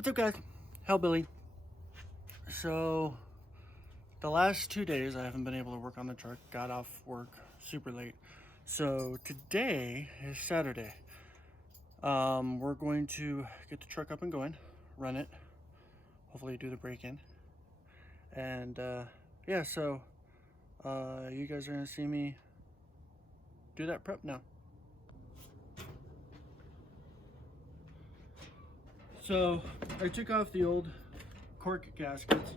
What's up, guys? Hellbilly. So the last 2 days I haven't been able to work on the truck. Got off work super late. So today is Saturday. We're going to get the truck up and going, run it, hopefully do the break-in. And yeah, so you guys are gonna see me do that prep now. So I took off the old cork gaskets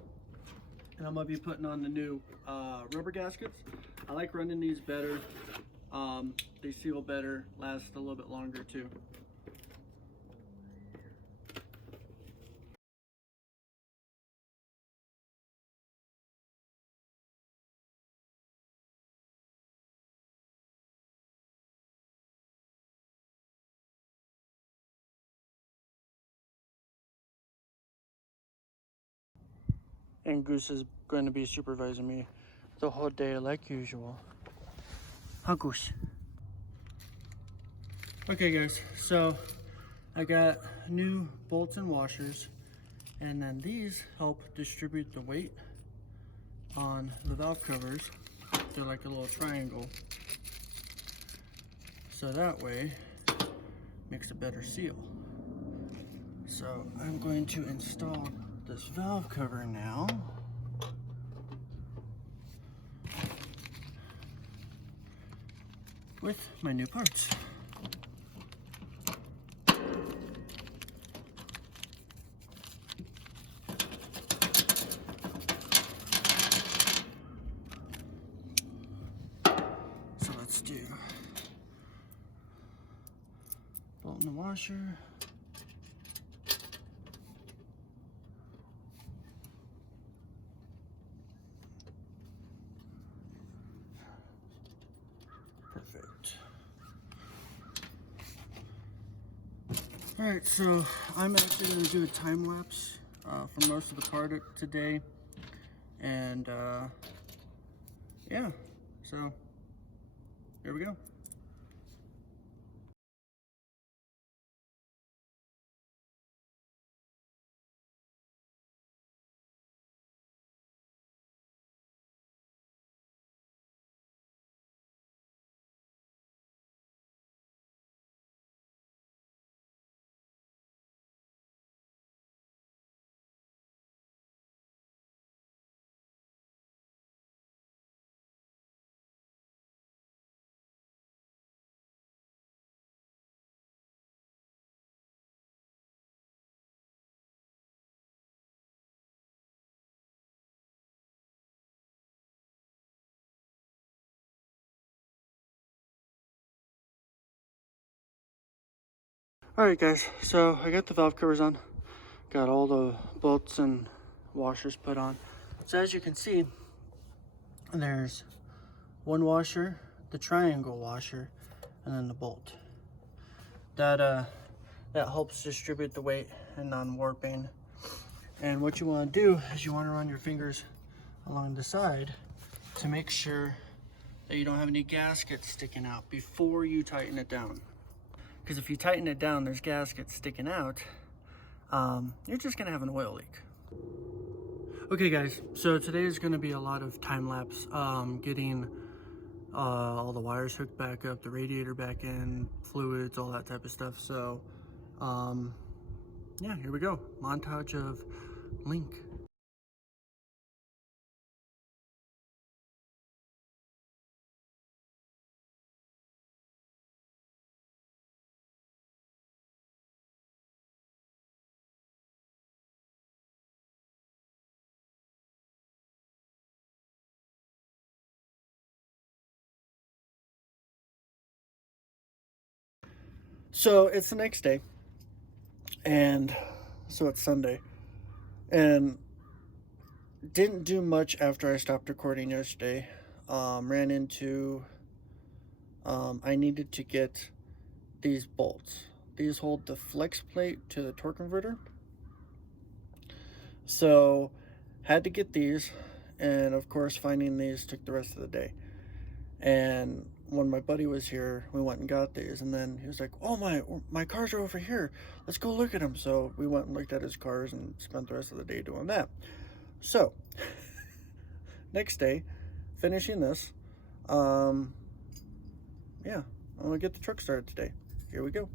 and I'm gonna be putting on the new rubber gaskets. I like running these better. They seal better, last a little bit longer too. And Goose is going to be supervising me the whole day like usual. Huh, Goose? Okay, guys, so I got new bolts and washers, and then these help distribute the weight on the valve covers. They're like a little triangle, so that way makes a better seal. So I'm going to install this valve cover now. With my new parts. So let's do bolt in the washer. Perfect. All right, so I'm actually going to do a time lapse for most of the part today, and yeah, so here we go. All right, guys, so I got the valve covers on, got all the bolts and washers put on. So as you can see, there's one washer, the triangle washer, and then the bolt. That helps distribute the weight and non-warping. And what you want to do is you want to run your fingers along the side to make sure that you don't have any gaskets sticking out before you tighten it down. Because if you tighten it down, there's gaskets sticking out, you're just gonna have an oil leak. Okay, guys, so today is gonna be a lot of time lapse, getting all the wires hooked back up, the radiator back in, fluids, all that type of stuff. So yeah, here we go. Montage of Link. So it's the next day, and so it's Sunday, and didn't do much after I stopped recording yesterday. Ran into, I needed to get these bolts. These hold the flex plate to the torque converter. So had to get these, and of course finding these took the rest of the day. And when my buddy was here, we went and got these, and then he was like, oh, my cars are over here, let's go look at them. So we went and looked at his cars and spent the rest of the day doing that. So next day, finishing this, yeah, I'm gonna get the truck started today. Here we go.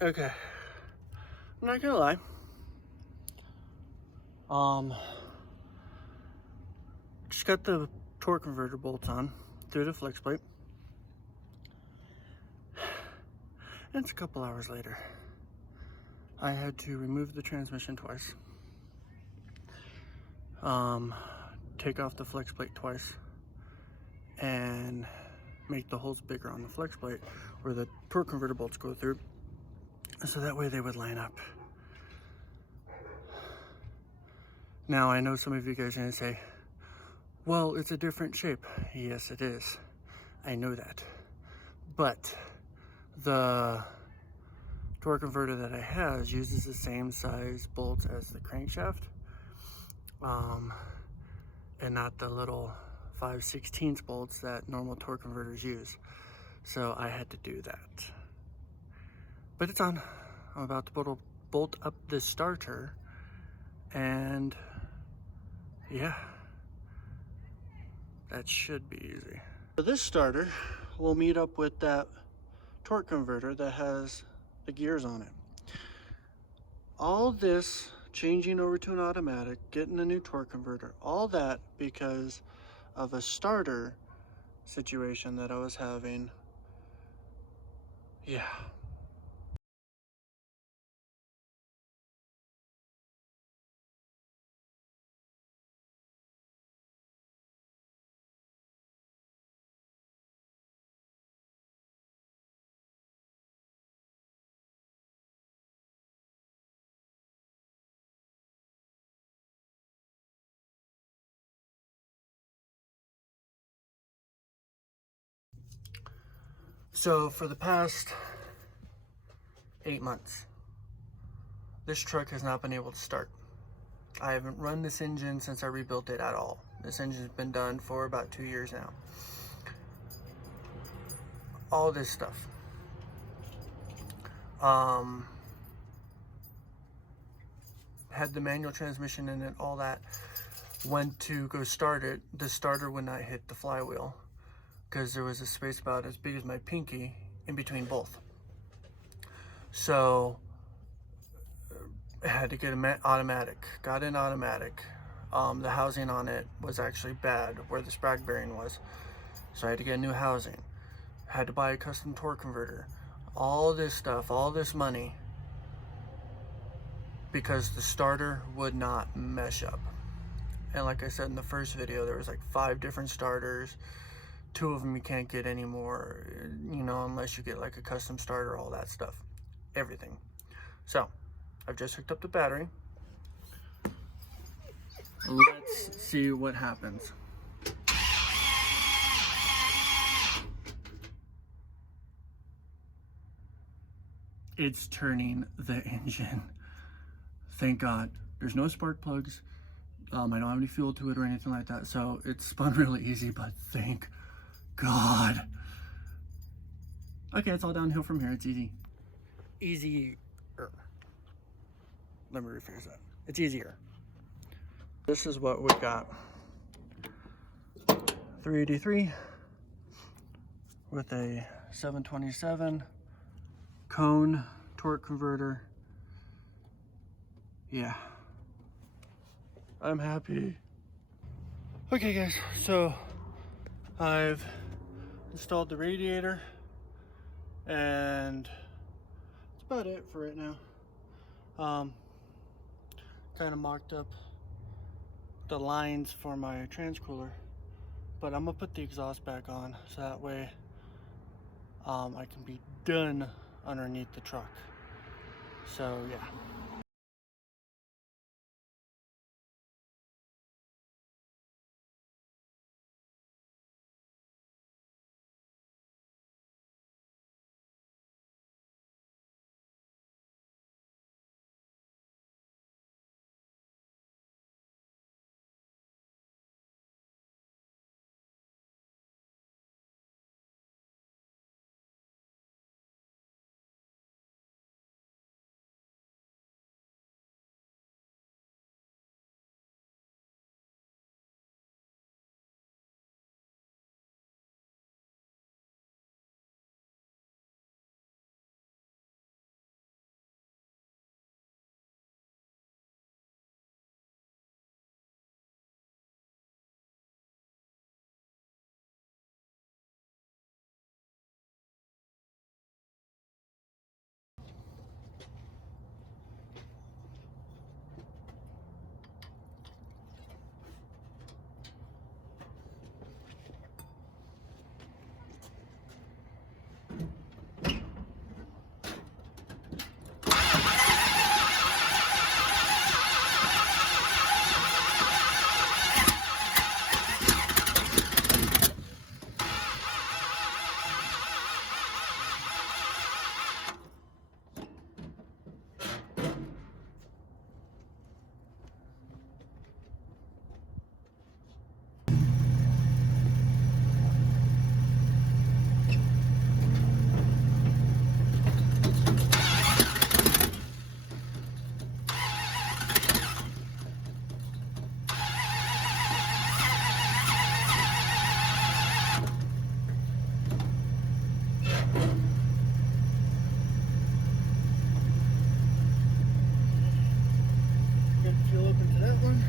Okay, I'm not gonna lie. Just got the torque converter bolts on through the flex plate. And it's a couple hours later. I had to remove the transmission twice. Take off the flex plate twice and make the holes bigger on the flex plate where the torque converter bolts go through, so that way they would line up. Now I know some of you guys are gonna say, well, it's a different shape. Yes, it is. I know that. But the torque converter that I have uses the same size bolts as the crankshaft, and not the little 5/16 bolts that normal torque converters use. So I had to do that. But it's on. I'm about to bolt up the starter, and yeah, that should be easy. So this starter will meet up with that torque converter that has the gears on it. All this changing over to an automatic, getting a new torque converter, all that because of a starter situation that I was having. Yeah. So for the past 8 months, this truck has not been able to start. I haven't run this engine since I rebuilt it at all. This engine's been done for about 2 years now. All this stuff. Had the manual transmission in it, all that. Went to go start it. The starter would not hit the flywheel because there was a space about as big as my pinky in between both. So I had to get an automatic. Got an automatic. The housing on it was actually bad where the sprag bearing was, so I had to get a new housing. Had to buy a custom torque converter. All this stuff, all this money, because the starter would not mesh up. And like I said in the first video, there was like 5 different starters. 2 of them you can't get anymore, you know, unless you get like a custom starter, all that stuff, everything. So I've just hooked up the battery. Let's see what happens. It's turning the engine. Thank God. There's no spark plugs. I don't have any fuel to it or anything like that, so it's spun really easy, but thank God. Okay, it's all downhill from here. It's easy. Easier. Let me rephrase that. It's easier. This is what we got. 383 with a 727 cone torque converter. Yeah, I'm happy. Okay guys, so I've installed the radiator and that's about it for right now. Kind of marked up the lines for my transcooler, but I'm gonna put the exhaust back on so that way I can be done underneath the truck. So yeah. Get fuel up into that one.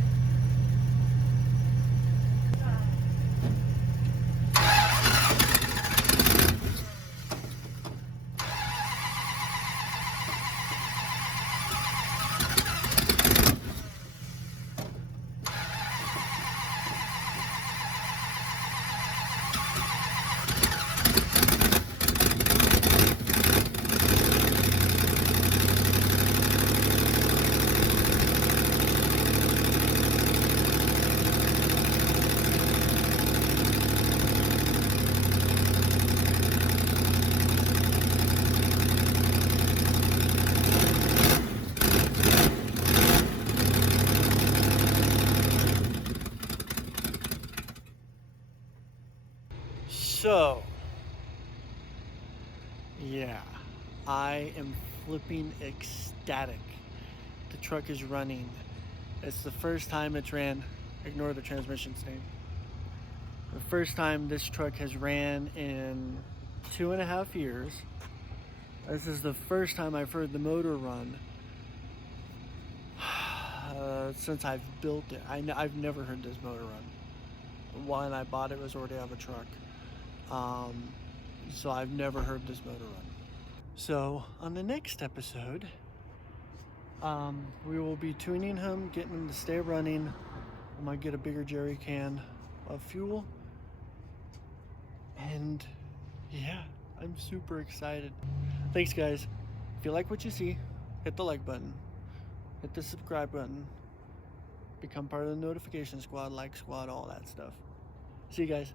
So, yeah, I am flipping ecstatic. The truck is running. It's the first time it's ran. Ignore the transmission stain. The first time this truck has ran in 2.5 years. This is the first time I've heard the motor run since I've built it. I've never heard this motor run. When I bought it, it was already out of a truck. So I've never heard this motor run. So on the next episode, we will be tuning him, getting him to stay running. I might get a bigger jerry can of fuel. And yeah, I'm super excited. Thanks guys. If you like what you see, hit the like button, hit the subscribe button, become part of the notification squad, like squad, all that stuff. See you guys.